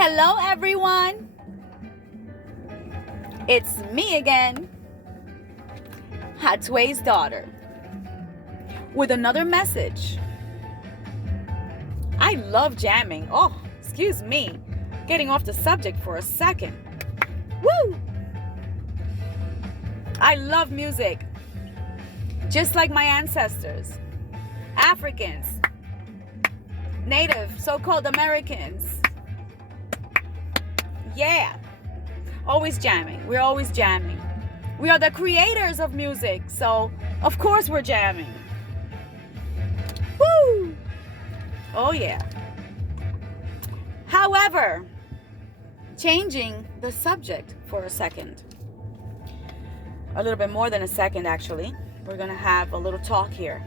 Hello, everyone. It's me again, Hatway's daughter, with another message. I love jamming. Oh, excuse me, getting off the subject for a second. Woo! I love music, just like my ancestors, Africans, Native, so-called Americans. Yeah, always jamming. We're always jamming. We are the creators of music, so of course we're jamming. Woo! Oh yeah. However, changing the subject for a second. A little bit more than a second, actually. We're going to have a little talk here.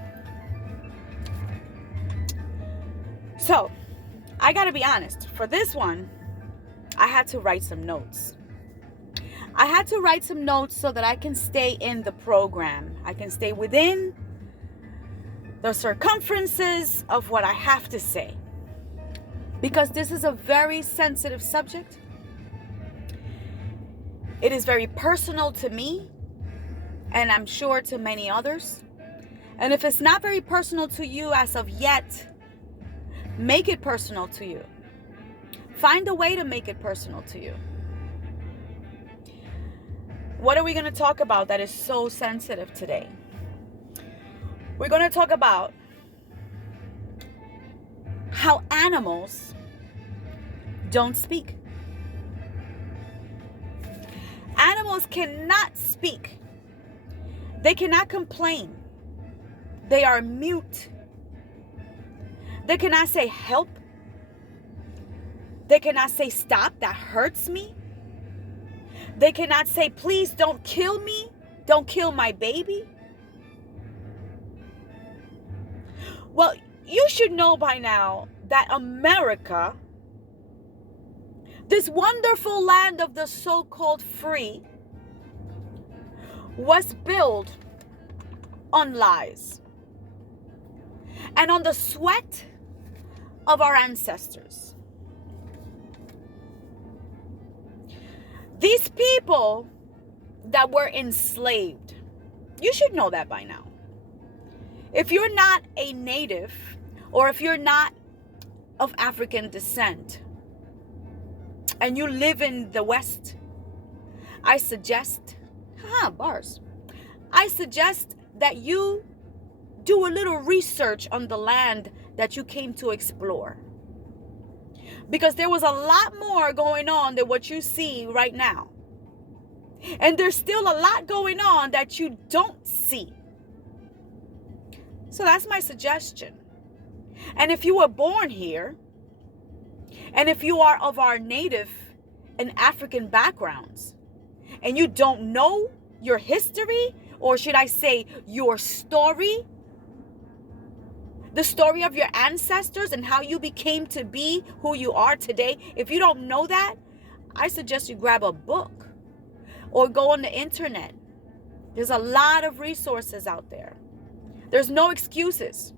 So, I got to be honest. For this one, I had to write some notes. I had to write some notes so that I can stay in the program. I can stay within the circumferences of what I have to say. Because this is a very sensitive subject. It is very personal to me, and I'm sure to many others. And if it's not very personal to you as of yet, make it personal to you. Find a way to make it personal to you. What are we going to talk about that is so sensitive today? We're going to talk about how animals don't speak. Animals cannot speak. They cannot complain. They are mute. They cannot say help. They cannot say stop, that hurts me. They cannot say please don't kill me. Don't kill my baby. Well, you should know by now that America, this wonderful land of the so-called free, was built on lies and on the sweat of our ancestors. These people that were enslaved, you should know that by now. If you're not a native, or if you're not of African descent, and you live in the West, I suggest that you do a little research on the land that you came to explore. Because there was a lot more going on than what you see right now. And there's still a lot going on that you don't see. So that's my suggestion. And if you were born here, and if you are of our native and African backgrounds, and you don't know your history, or should I say your story, the story of your ancestors and how you became to be who you are today, if you don't know that, I suggest you grab a book or go on the internet. There's a lot of resources out there. There's no excuses.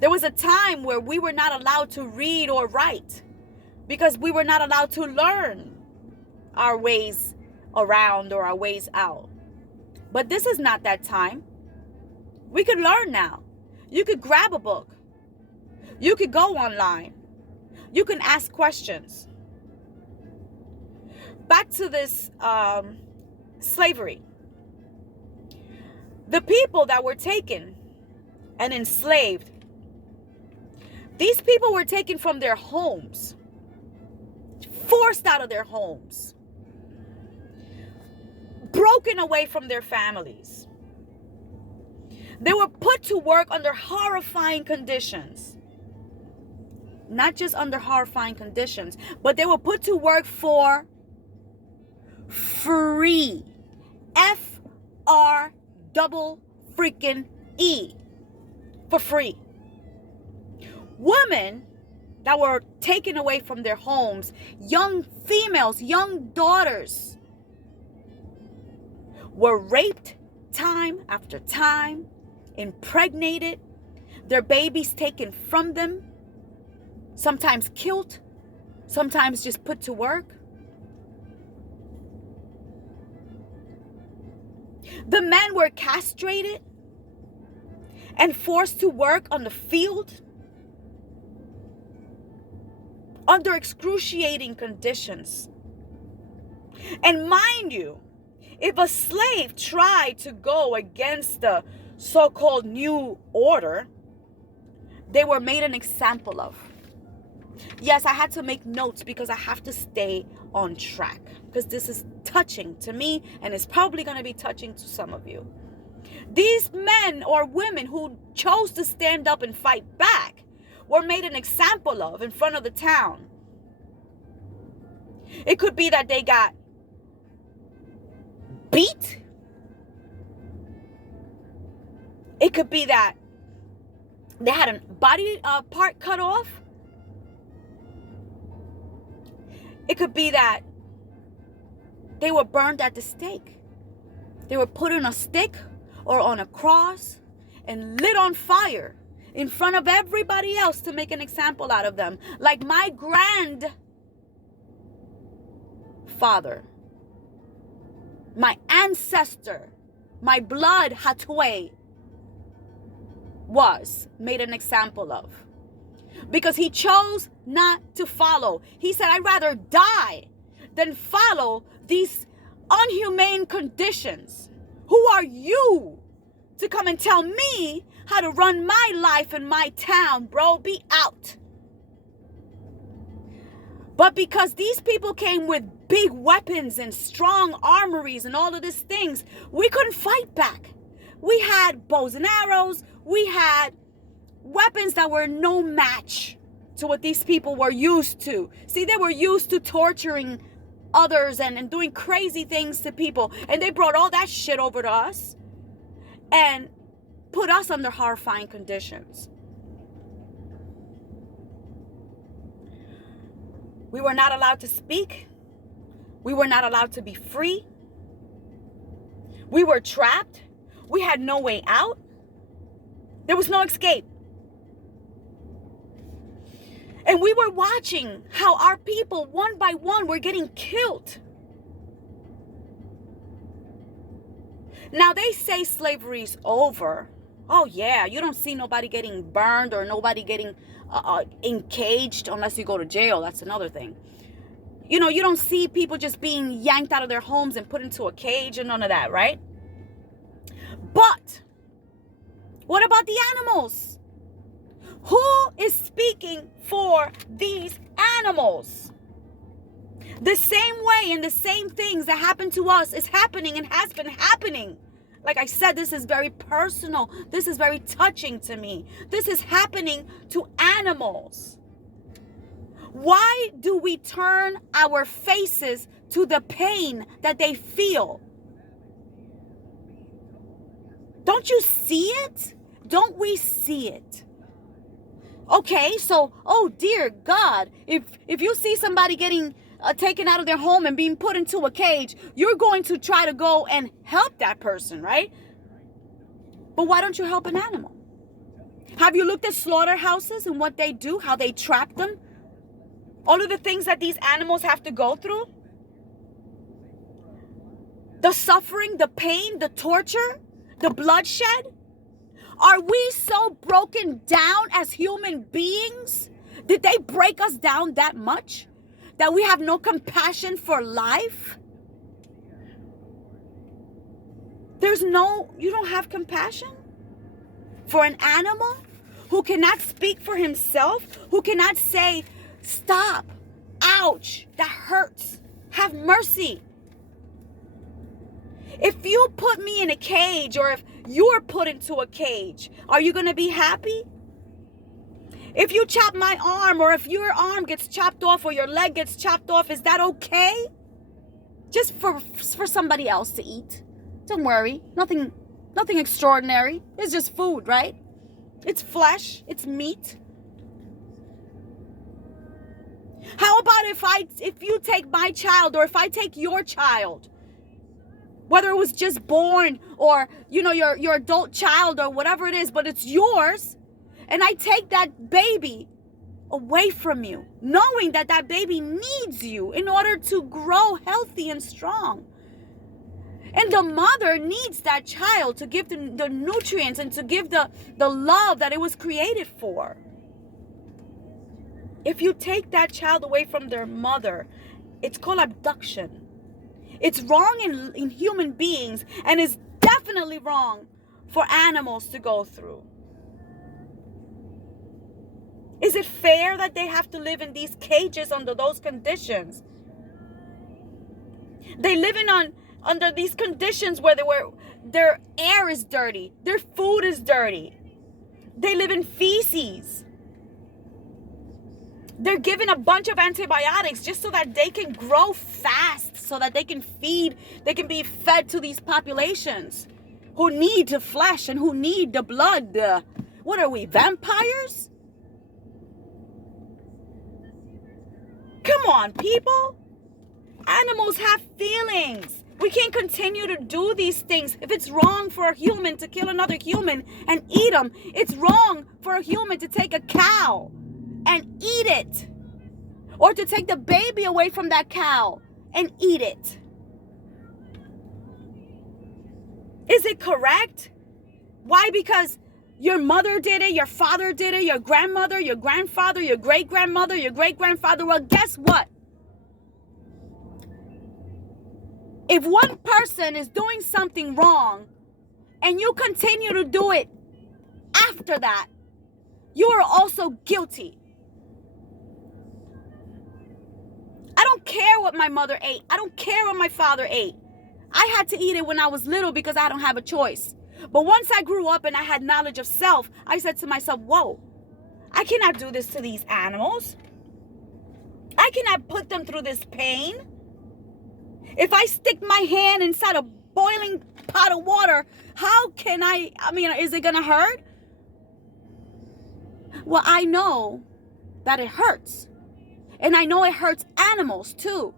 There was a time where we were not allowed to read or write because we were not allowed to learn our ways around or our ways out. But this is not that time. We could learn now. You could grab a book. You could go online. You can ask questions. Back to this slavery. The people that were taken and enslaved, these people were taken from their homes, forced out of their homes, broken away from their families. They were put to work under horrifying conditions. Not just under horrifying conditions, but they were put to work for free. F-R-E-E. For free. Women that were taken away from their homes, young females, young daughters, were raped time after time, impregnated, their babies taken from them, sometimes killed, sometimes just put to work. The men were castrated and forced to work on the field under excruciating conditions. And mind you, if a slave tried to go against the so-called new order, they were made an example of. Yes, I had to make notes because I have to stay on track, because this is touching to me and it's probably going to be touching to some of you. These men or women who chose to stand up and fight back were made an example of in front of the town. It could be that they got beat. It could be that they had a body part cut off. It could be that they were burned at the stake. They were put on a stick or on a cross and lit on fire in front of everybody else to make an example out of them. Like my grandfather, my ancestor, my blood Hatwe was made an example of. Because he chose not to follow. He said, I'd rather die than follow these unhumane conditions. Who are you to come and tell me how to run my life in my town, bro? Be out. But because these people came with big weapons and strong armories and all of these things, we couldn't fight back. We had bows and arrows. We had weapons that were no match to what these people were used to. See, they were used to torturing others and doing crazy things to people. And they brought all that shit over to us and put us under horrifying conditions. We were not allowed to speak. We were not allowed to be free. We were trapped. We had no way out. There was no escape. And we were watching how our people, one by one, were getting killed. Now, they say slavery's over. Oh, yeah, you don't see nobody getting burned or nobody getting encaged unless you go to jail. That's another thing. You know, you don't see people just being yanked out of their homes and put into a cage and none of that, right? But what about the animals? Who is speaking for these animals? The same way and the same things that happen to us is happening and has been happening. Like I said, this is very personal. This is very touching to me. This is happening to animals. Why do we turn our faces to the pain that they feel? Don't you see it? Don't we see it? Okay, so, oh dear God, if you see somebody getting taken out of their home and being put into a cage, you're going to try to go and help that person, right? But why don't you help an animal? Have you looked at slaughterhouses and what they do, how they trap them? All of the things that these animals have to go through? The suffering, the pain, the torture, the bloodshed? Are we so broken down as human beings? Did they break us down that much that we have no compassion for life? You don't have compassion for an animal who cannot speak for himself, who cannot say, stop, ouch, that hurts, have mercy. If you put me in a cage, or if you're put into a cage, are you going to be happy? If you chop my arm, or if your arm gets chopped off or your leg gets chopped off, is that okay? Just for somebody else to eat. Don't worry. Nothing extraordinary. It's just food, right? It's flesh. It's meat. How about if you take my child, or if I take your child, whether it was just born or, your adult child or whatever it is, but it's yours, and I take that baby away from you, knowing that that baby needs you in order to grow healthy and strong. And the mother needs that child to give the nutrients and to give the love that it was created for. If you take that child away from their mother, it's called abduction. It's wrong in human beings, and it's definitely wrong for animals to go through. Is it fair that they have to live in these cages under those conditions? They live under these conditions where their air is dirty, their food is dirty. They live in feces. They're given a bunch of antibiotics just so that they can grow fast, so that they can be fed to these populations who need the flesh and who need the blood. What are we, vampires? Come on, people. Animals have feelings. We can't continue to do these things. If it's wrong for a human to kill another human and eat them, it's wrong for a human to take a cow and eat it. Or to take the baby away from that cow and eat it. Is it correct? Why? Because your mother did it, your father did it, your grandmother, your grandfather, your great-grandmother, your great-grandfather. Well, guess what? If one person is doing something wrong and you continue to do it after that, you are also guilty. I don't care what my mother ate. I don't care what my father ate. I had to eat it when I was little because I don't have a choice. But once I grew up and I had knowledge of self, I said to myself, whoa, I cannot do this to these animals. I cannot put them through this pain. If I stick my hand inside a boiling pot of water, how can is it going to hurt? Well, I know that it hurts. And I know it hurts animals too.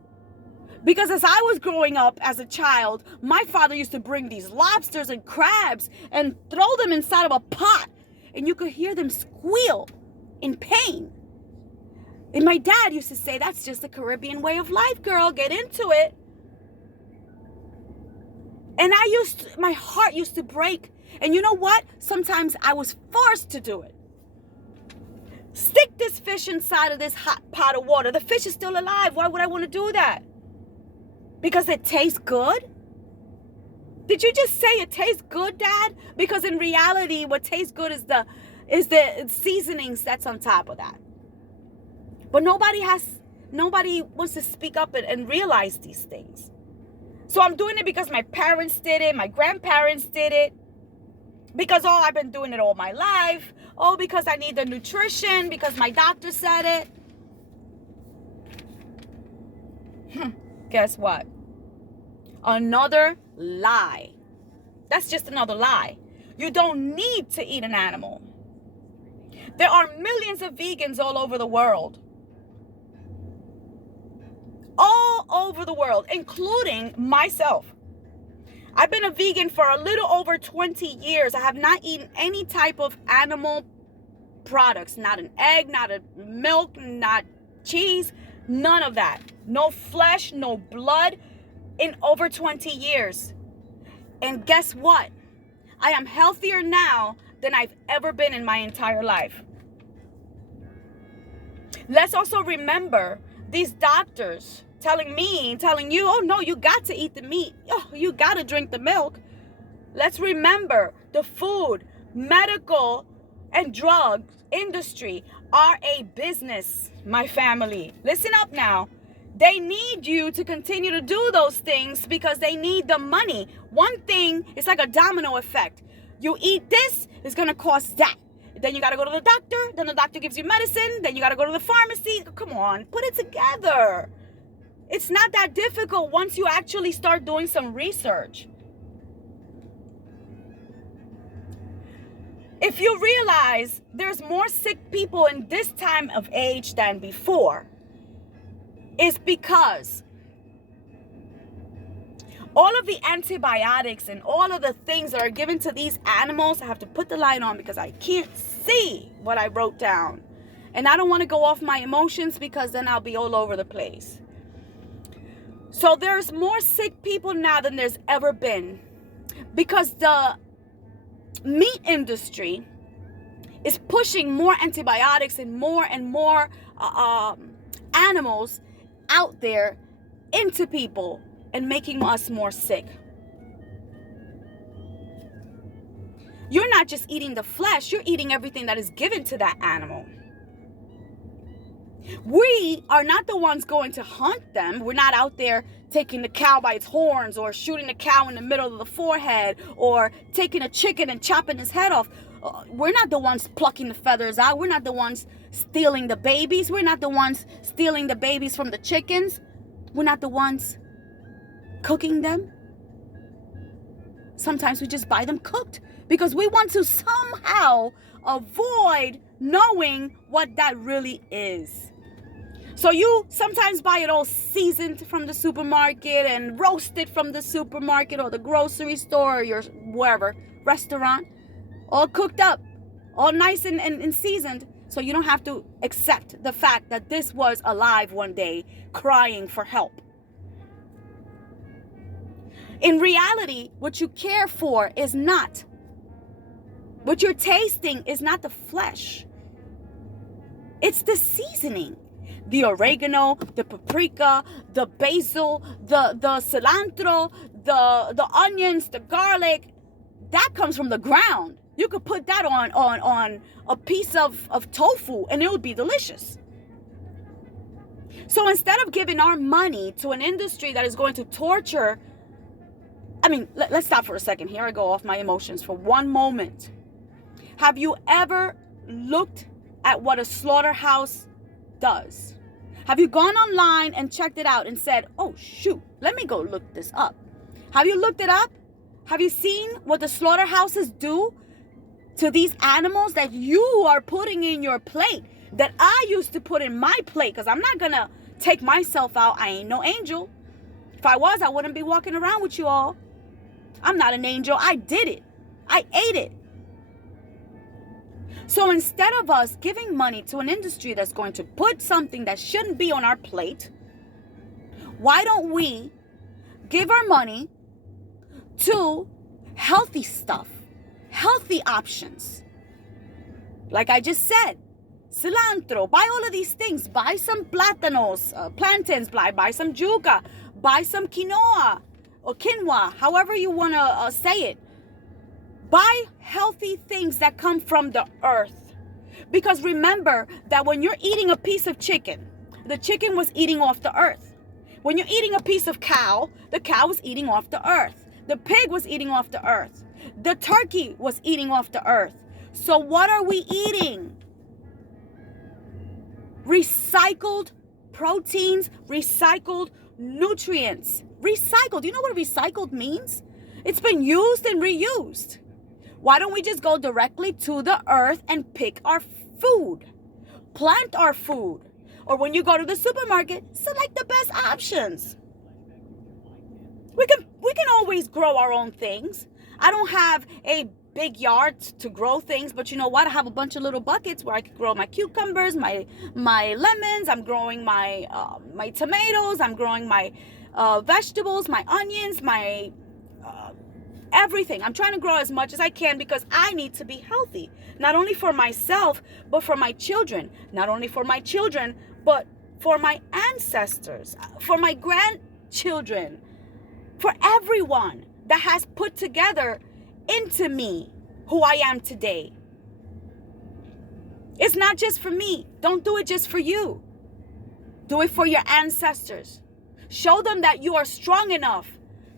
Because as I was growing up as a child, my father used to bring these lobsters and crabs and throw them inside of a pot. And you could hear them squeal in pain. And my dad used to say, that's just the Caribbean way of life, girl. Get into it. And my heart used to break. And you know what? Sometimes I was forced to do it. Stick this fish inside of this hot pot of water. The fish is still alive. Why would I want to do that? Because it tastes good? Did you just say it tastes good, Dad? Because in reality, what tastes good is the seasonings that's on top of that. But nobody wants to speak up and realize these things. So I'm doing it because my parents did it, my grandparents did it. Because, I've been doing it all my life. Because I need the nutrition, because my doctor said it. Guess what? Another lie. That's just another lie. You don't need to eat an animal. There are millions of vegans all over the world. All over the world, including myself. I've been a vegan for a little over 20 years. I have not eaten any type of animal products. Not an egg, not a milk, not cheese, none of that. No flesh, no blood in over 20 years. And guess what? I am healthier now than I've ever been in my entire life. Let's also remember these doctors telling you, oh no, you got to eat the meat. Oh, you got to drink the milk. Let's remember the food, medical, and drug industry are a business, my family. Listen up now. They need you to continue to do those things because they need the money. One thing, it's like a domino effect. You eat this, it's going to cost that. Then you got to go to the doctor. Then the doctor gives you medicine. Then you got to go to the pharmacy. Come on, put it together. It's not that difficult once you actually start doing some research. If you realize there's more sick people in this time of age than before, it's because all of the antibiotics and all of the things that are given to these animals, I have to put the light on because I can't see what I wrote down. And I don't want to go off my emotions because then I'll be all over the place. So there's more sick people now than there's ever been, because the meat industry is pushing more antibiotics and more animals out there into people and making us more sick. You're not just eating the flesh, you're eating everything that is given to that animal. We are not the ones going to hunt them. We're not out there taking the cow by its horns or shooting the cow in the middle of the forehead or taking a chicken and chopping his head off. We're not the ones plucking the feathers out. We're not the ones stealing the babies. We're not the ones stealing the babies from the chickens. We're not the ones cooking them. Sometimes we just buy them cooked because we want to somehow avoid knowing what that really is. So you sometimes buy it all seasoned from the supermarket and roasted from the supermarket or the grocery store or your wherever restaurant, all cooked up, all nice and seasoned, so you don't have to accept the fact that this was alive one day crying for help. In reality, what you care for is not, what you're tasting is not the flesh. It's the seasoning. The oregano, the paprika, the basil, the cilantro, the onions, the garlic, that comes from the ground. You could put that on a piece of tofu and it would be delicious. So instead of giving our money to an industry that is going to torture, let's stop for a second. Here I go off my emotions for one moment. Have you ever looked at what a slaughterhouse does? Have you gone online and checked it out and said, oh shoot, let me go look this up? Have you looked it up? Have you seen what the slaughterhouses do to these animals that you are putting in your plate, that I used to put in my plate? Because I'm not going to take myself out. I ain't no angel. If I was, I wouldn't be walking around with you all. I'm not an angel. I did it. I ate it. So instead of us giving money to an industry that's going to put something that shouldn't be on our plate, why don't we give our money to healthy stuff, healthy options? Like I just said, cilantro, buy all of these things. Buy some plantains, buy some yuca, buy some quinoa or quinoa, however you want to say it. Buy healthy things that come from the earth. Because remember that when you're eating a piece of chicken, the chicken was eating off the earth. When you're eating a piece of cow, the cow was eating off the earth. The pig was eating off the earth. The turkey was eating off the earth. So what are we eating? Recycled proteins, recycled nutrients. Recycled. Do you know what recycled means? It's been used and reused. Why don't we just go directly to the earth and pick our food? Plant our food. Or when you go to the supermarket, select the best options. We can always grow our own things. I don't have a big yard to grow things, but you know what? I have a bunch of little buckets where I can grow my cucumbers, my lemons. I'm growing my tomatoes. I'm growing my vegetables, my onions, my everything. I'm trying to grow as much as I can because I need to be healthy, not only for myself, but for my children. Not only for my children, but for my ancestors, for my grandchildren, for everyone that has put together into me who I am today. It's not just for me. Don't do it just for you. Do it for your ancestors. Show them that you are strong enough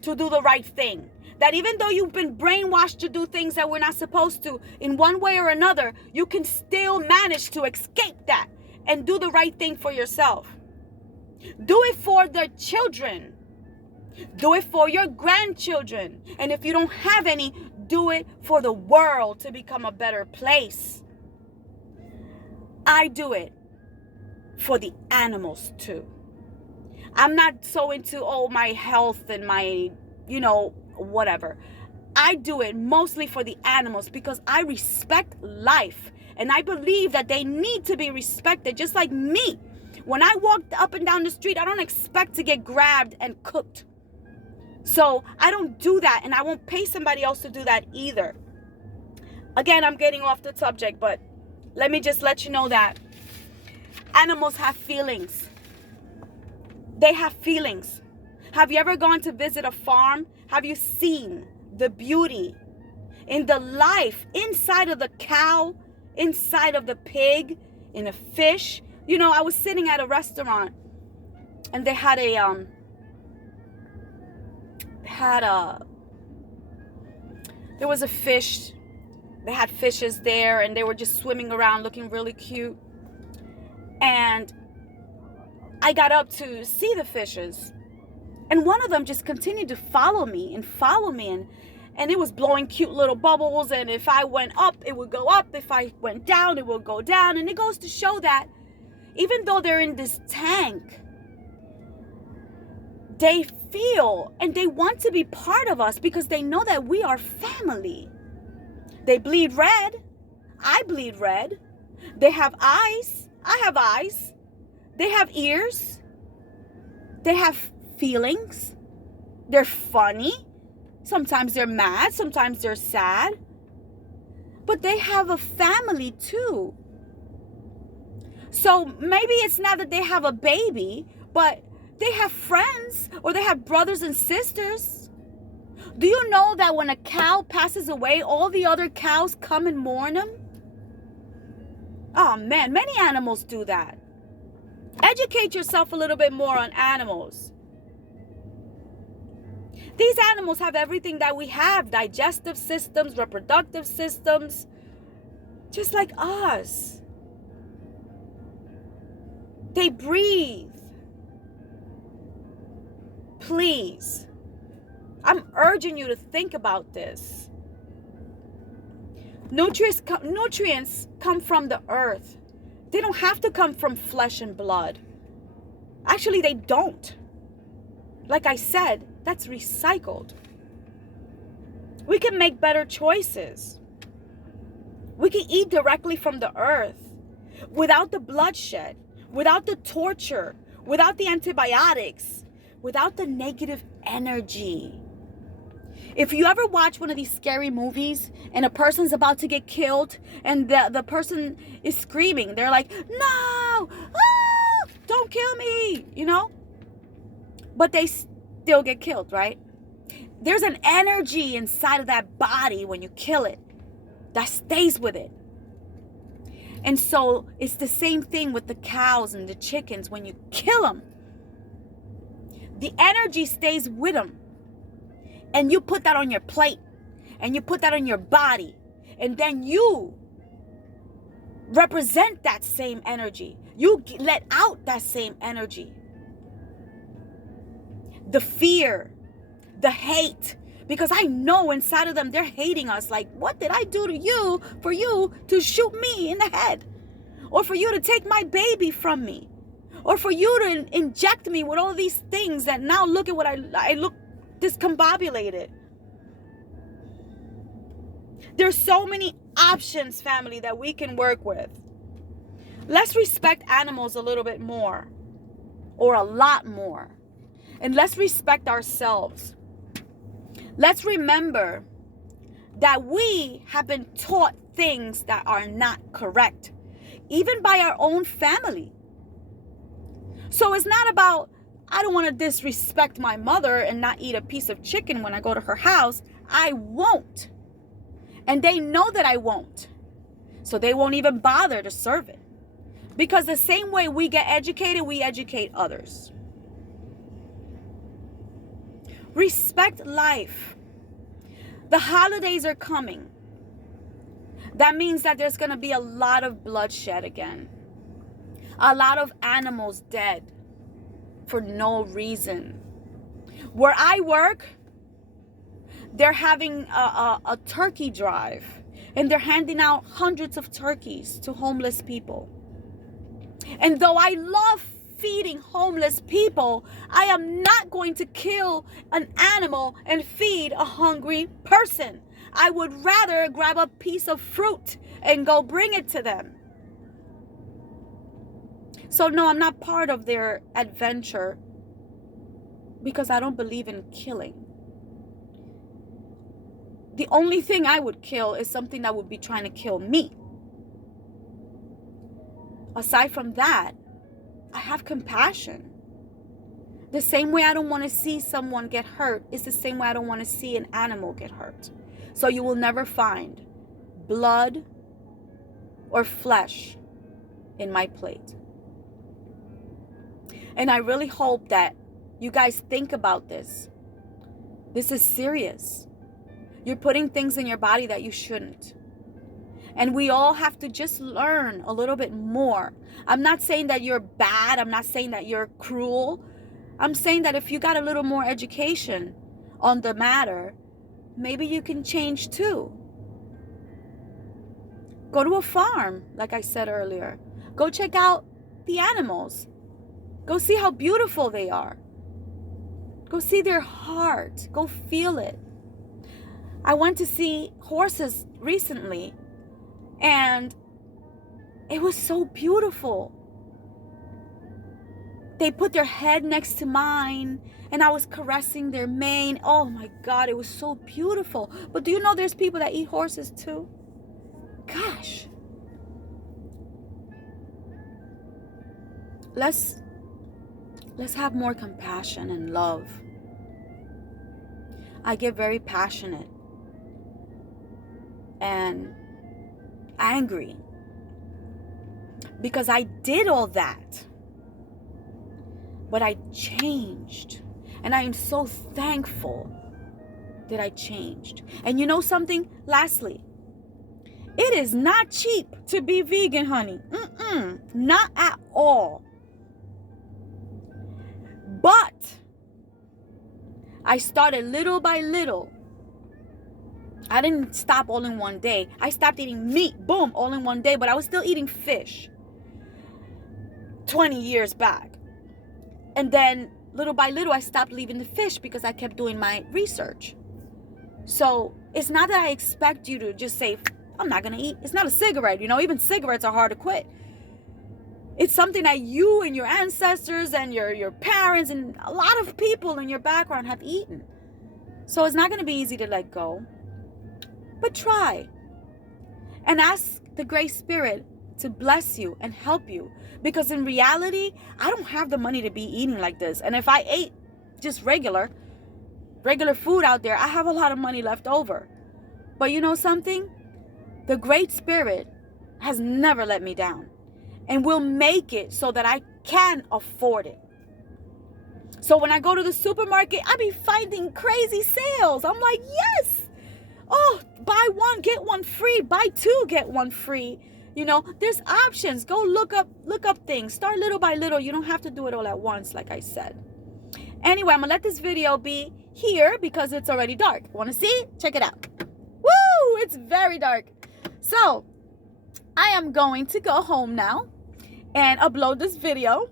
to do the right thing. That even though you've been brainwashed to do things that we're not supposed to, in one way or another, you can still manage to escape that and do the right thing for yourself. Do it for the children. Do it for your grandchildren. And if you don't have any, do it for the world to become a better place. I do it for the animals too. I'm not so into, my health and my, whatever. I do it mostly for the animals because I respect life And I believe that they need to be respected, just like me. When I walk up and down the street, I don't expect to get grabbed and cooked. So I don't do that, and I won't pay somebody else to do that either. Again, I'm getting off the subject, but let me just let you know that animals have feelings. They have feelings. Have you ever gone to visit a farm? Have you seen the beauty in the life inside of the cow, inside of the pig, in a fish? You know, I was sitting at a restaurant and they had there was a fish. They had fishes there and they were just swimming around looking really cute. And I got up to see the fishes. And one of them just continued to follow me. And it was blowing cute little bubbles. And if I went up, it would go up. If I went down, it would go down. And it goes to show that even though they're in this tank, they feel and they want to be part of us because they know that we are family. They bleed red. I bleed red. They have eyes. I have eyes. They have ears. They have feelings. They're funny. Sometimes they're mad. Sometimes they're sad. But they have a family too. So maybe it's not that they have a baby, but they have friends or they have brothers and sisters. Do you know that when a cow passes away, all the other cows come and mourn them? Oh man, many animals do that. Educate yourself a little bit more on animals. These animals have everything that we have: digestive systems, reproductive systems, just like us. They breathe. Please, I'm urging you to think about this. Nutrients come from the earth. They don't have to come from flesh and blood. Actually, they don't. Like I said, that's recycled. We can make better choices. We can eat directly from the earth without the bloodshed, without the torture, without the antibiotics, without the negative energy. If you ever watch one of these scary movies and a person's about to get killed and the person is screaming, they're like, no, ah, don't kill me, you know? But they still get killed, right? There's an energy inside of that body when you kill it that stays with it. And so it's the same thing with the cows and the chickens. When you kill them, the energy stays with them. And you put that on your plate. And you put that on your body. And then you represent that same energy. You let out that same energy. The fear, the hate. Because I know inside of them they're hating us. Like, what did I do to you for you to shoot me in the head? Or for you to take my baby from me? Or for you to inject me with all these things that now look at what I look discombobulated. There's so many options, family, that we can work with. Let's respect animals a little bit more, or a lot more. And let's respect ourselves. Let's remember that we have been taught things that are not correct, even by our own family. So it's not about, I don't want to disrespect my mother and not eat a piece of chicken when I go to her house. I won't. And they know that I won't. So they won't even bother to serve it. Because the same way we get educated, we educate others. Respect life. The holidays are coming. That means that there's going to be a lot of bloodshed again. A lot of animals dead for no reason. Where I work, they're having a turkey drive. And they're handing out hundreds of turkeys to homeless people. And though I love feeding homeless people, I am not going to kill an animal and feed a hungry person. I would rather grab a piece of fruit and go bring it to them. So no, I'm not part of their adventure because I don't believe in killing. The only thing I would kill is something that would be trying to kill me. Aside from that, I have compassion. The same way I don't want to see someone get hurt is the same way I don't want to see an animal get hurt. So you will never find blood or flesh in my plate. And I really hope that you guys think about this. This is serious. You're putting things in your body that you shouldn't. And we all have to just learn a little bit more. I'm not saying that you're bad. I'm not saying that you're cruel. I'm saying that if you got a little more education on the matter, maybe you can change too. Go to a farm, like I said earlier. Go check out the animals. Go see how beautiful they are. Go see their heart. Go feel it. I went to see horses recently, and it was so beautiful. They put their head next to mine, and I was caressing their mane. Oh my God, it was so beautiful. But do you know there's people that eat horses too? Gosh. Let's have more compassion and love. I get very passionate and angry because I did all that, but I changed, and I am so thankful that I changed. And you know something? Lastly, it is not cheap to be vegan, honey. Not at all. But I started little by little. I didn't stop all in one day. I stopped eating meat, boom, all in one day, but I was still eating fish 20 years back. And then little by little, I stopped leaving the fish because I kept doing my research. So it's not that I expect you to just say, I'm not going to eat. It's not a cigarette. You know, even cigarettes are hard to quit. It's something that you and your ancestors and your parents and a lot of people in your background have eaten. So it's not going to be easy to let go. But try. And ask the Great Spirit to bless you and help you. Because in reality, I don't have the money to be eating like this. And if I ate just regular food out there, I have a lot of money left over. But you know something? The Great Spirit has never let me down. And will make it so that I can afford it. So when I go to the supermarket, I be finding crazy sales. I'm like, yes. Oh, buy one, get one free. Buy two, get one free. You know, there's options. Go look up things. Start little by little. You don't have to do it all at once, like I said. Anyway, I'm going to let this video be here because it's already dark. Want to see? Check it out. Woo! It's very dark. So, I am going to go home now and upload this video.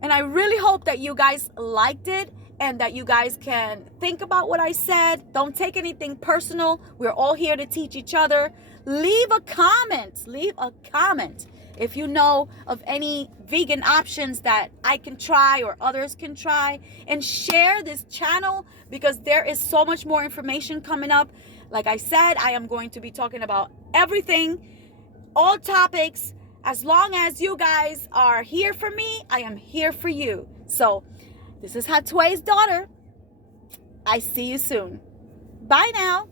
And I really hope that you guys liked it and that you guys can think about what I said. Don't take anything personal. We're all here to teach each other. Leave a comment. Leave a comment if you know of any vegan options that I can try or others can try. And share this channel because there is so much more information coming up. Like I said, I am going to be talking about everything, all topics. As long as you guys are here for me, I am here for you. So, this is Hatue's daughter. I see you soon. Bye now.